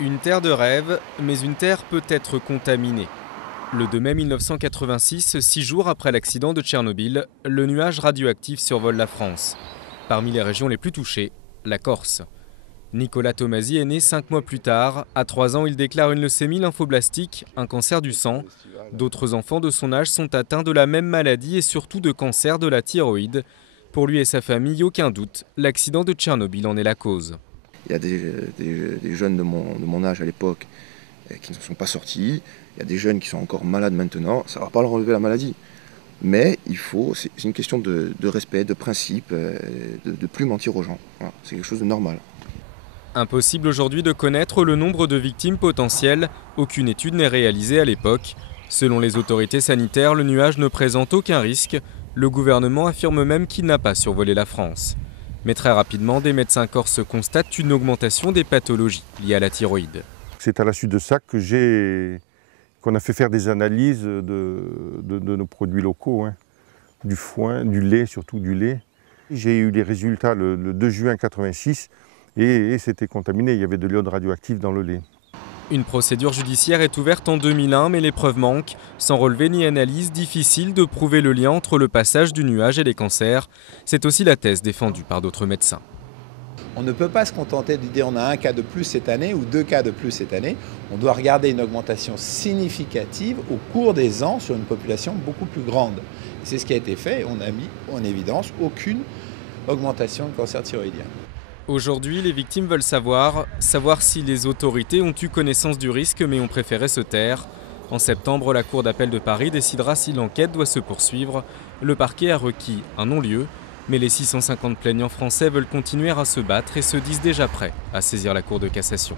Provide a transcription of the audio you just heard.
Une terre de rêve, mais une terre peut être contaminée. Le 2 mai 1986, 6 jours après l'accident de Tchernobyl, le nuage radioactif survole la France. Parmi les régions les plus touchées, la Corse. Nicolas Tomasi est né 5 mois plus tard. À 3 ans, il déclare une leucémie lymphoblastique, un cancer du sang. D'autres enfants de son âge sont atteints de la même maladie et surtout de cancer de la thyroïde. Pour lui et sa famille, aucun doute, l'accident de Tchernobyl en est la cause. Il y a des jeunes de mon âge à l'époque qui ne sont pas sortis. Il y a des jeunes qui sont encore malades maintenant. Ça ne va pas leur enlever la maladie. Mais c'est une question de respect, de principe, de ne plus mentir aux gens. Voilà, c'est quelque chose de normal. Impossible aujourd'hui de connaître le nombre de victimes potentielles. Aucune étude n'est réalisée à l'époque. Selon les autorités sanitaires, le nuage ne présente aucun risque. Le gouvernement affirme même qu'il n'a pas survolé la France. Mais très rapidement, des médecins corses constatent une augmentation des pathologies liées à la thyroïde. C'est à la suite de ça qu'on a fait faire des analyses de nos produits locaux, du foin, du lait, surtout du lait. J'ai eu les résultats le 2 juin 1986 et c'était contaminé, il y avait de l'iode radioactif dans le lait. Une procédure judiciaire est ouverte en 2001, mais les preuves manquent. Sans relevé ni analyse, difficile de prouver le lien entre le passage du nuage et les cancers. C'est aussi la thèse défendue par d'autres médecins. On ne peut pas se contenter de dire on a un cas de plus cette année ou 2 cas de plus cette année. On doit regarder une augmentation significative au cours des ans sur une population beaucoup plus grande. C'est ce qui a été fait. On a mis en évidence aucune augmentation de cancer thyroïdien. Aujourd'hui, les victimes veulent savoir si les autorités ont eu connaissance du risque mais ont préféré se taire. En septembre, la Cour d'appel de Paris décidera si l'enquête doit se poursuivre. Le parquet a requis un non-lieu, mais les 650 plaignants français veulent continuer à se battre et se disent déjà prêts à saisir la Cour de cassation.